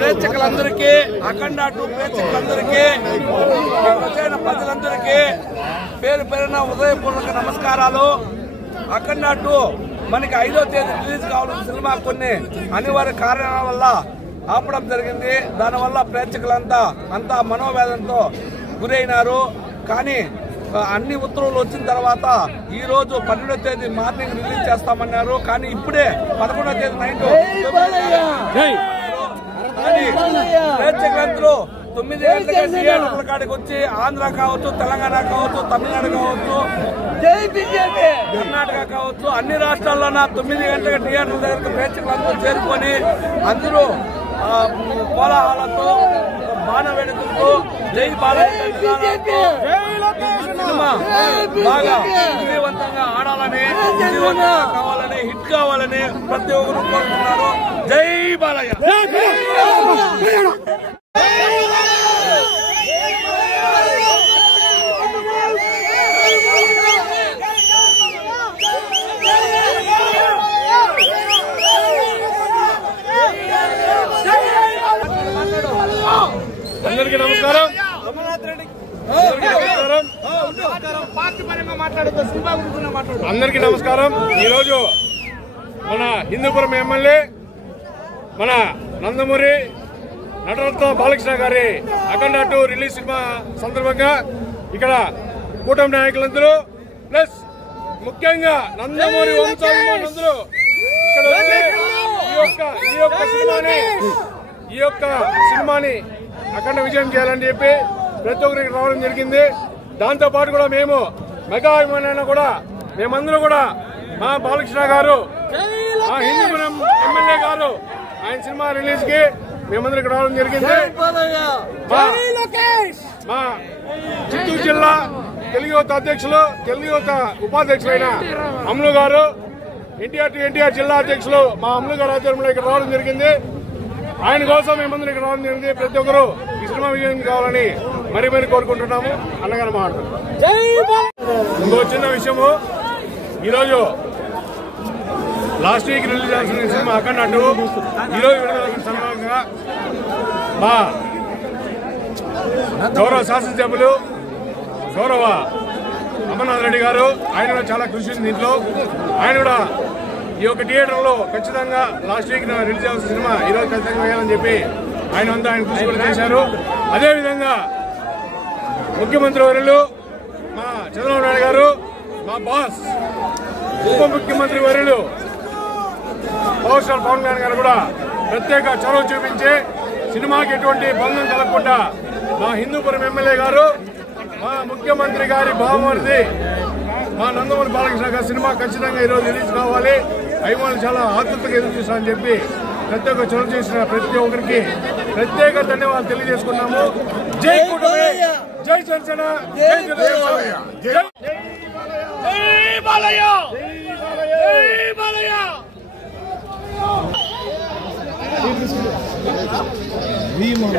ప్రేక్షకులందరికీ అఖండ 2 ప్రేక్షకులందరికీ ప్రజలందరికీ పేరు పేరున ఉదయపూర్వక నమస్కారాలు. అఖండ 2 మనకి 5వ తేదీ రిలీజ్ కావాల్సిన సినిమా కొన్ని అనివార్య కారణాల వల్ల ఆపడం జరిగింది. దానివల్ల ప్రేక్షకులంతా మనోవేదనతో గురైనారు. కానీ అన్ని ఉత్తర్వులు వచ్చిన తర్వాత ఈ రోజు 12వ తేదీ మార్నింగ్ రిలీజ్ చేస్తామన్నారు. కానీ ఇప్పుడే 11వ తేదీ నైట్ ప్రేక్షకులందరూ 9 గంటలకి థియేటర్ల కాడికి వచ్చి ఆంధ్ర కావచ్చు, తెలంగాణ కావచ్చు, తమిళనాడు కావచ్చు, కర్ణాటక కావచ్చు, అన్ని రాష్ట్రాల్లోన 9 గంటలకి థియేటర్ల దగ్గరకు ప్రేక్షకులందరూ చేరుకొని అందరూ కోలాహలతో బాణ వేడుకలతో జై బాలయ్య సినిమా బాగా విజయవంతంగా ఆడాలని, విజయవంతంగా కావాలని, హిట్ కావాలని ప్రతి ఒక్కరు కోరుతున్నారు. జై బాలయ్య. అందరికీ నమస్కారం. అందరికీ నమస్కారం. ఈరోజు మన హిందూపురం ఎమ్మెల్యే మన నందమూరి నటరత్న బాలకృష్ణ గారి అఖండ 2 రిలీజ్ సినిమా సందర్భంగా ఇక్కడ కూటమి నాయకులందరూ ప్లస్ ముఖ్యంగా నందమూరి వంశాభిమానులందరూ ఇక్కడ వచ్చి ఈ యొక్క సినిమాని అఖండ విజయం చేయాలని చెప్పి ప్రతి ఒక్కరికి రావడం జరిగింది. దాంతో పాటు కూడా మేము మెగా అభిమానులైనా కూడా మేమందరూ కూడా మా బాలకృష్ణ గారు, మా హిందూపురం ఎమ్మెల్యే గారు ఆయన సినిమా రిలీజ్ కి మేమందరూ ఇక్కడ రావడం జరిగింది. మా చిత్తూరు జిల్లా తెలుగు యువత అధ్యక్షులు, తెలుగు యువత ఉపాధ్యక్షులైన అమ్లు గారు, ఎన్టీఆర్ జిల్లా అధ్యక్షులు మా అమ్లు గారు ఆధ్వర్యంలో ఇక్కడ రావడం జరిగింది. ఆయన కోసం మేమందరూ ఇక్కడ రావడం జరిగింది. ప్రతి ఒక్కరు ఈ సినిమా విజయం కావాలని మరీ కోరుకుంటున్నాము. అన్నగారు మాట్లాడుతున్నాం. ఇంకో చిన్న విషయము, ఈరోజు లాస్ట్ వీక్ రిలీజ్ చేసిన సినిమా అఖండ 2 ఈరోజు విడుదల సందర్భంగా మా గౌరవ శాసనసభ్యులు గౌరవ అమర్నాథ్ రెడ్డి గారు, ఆయన చాలా కృషి ఉంది దీంట్లో. ఆయన కూడా ఈ యొక్క థియేటర్ లో ఖచ్చితంగా లాస్ట్ వీక్ రిలీజ్ చేసిన సినిమా ఈరోజు ఖచ్చితంగా వేయాలని చెప్పి ఆయన కృషి కూడా చేశారు. అదేవిధంగా ముఖ్యమంత్రి వర్యులు మా చంద్రబాబు నాయుడు గారు, మా బాస్ ఉప ముఖ్యమంత్రి వర్యులు పవర్ స్టార్ పవన్ కళ్యాణ్ గారు కూడా ప్రత్యేక చొరవ చూపించి సినిమాకి ఎటువంటి భంగం కలగకుండా మా హిందూపురం ఎమ్మెల్యే గారు, మా ముఖ్యమంత్రి గారి బావమరిది మా నందమూరి బాలకృష్ణ గారి సినిమా ఖచ్చితంగా ఈరోజు రిలీజ్ కావాలి, అభిమానులు చాలా ఆతృతగా ఎదురు చూస్తారని చెప్పి ప్రత్యేక చొరవ చేసిన ప్రతి ఒక్కరికి ప్రత్యేక ధన్యవాదాలు తెలియజేసుకున్నాము. జై కూటమి, జై జనసేన, జై తెలుగుదేశం, జై బాలయ్య, జై బాలయ్య. జై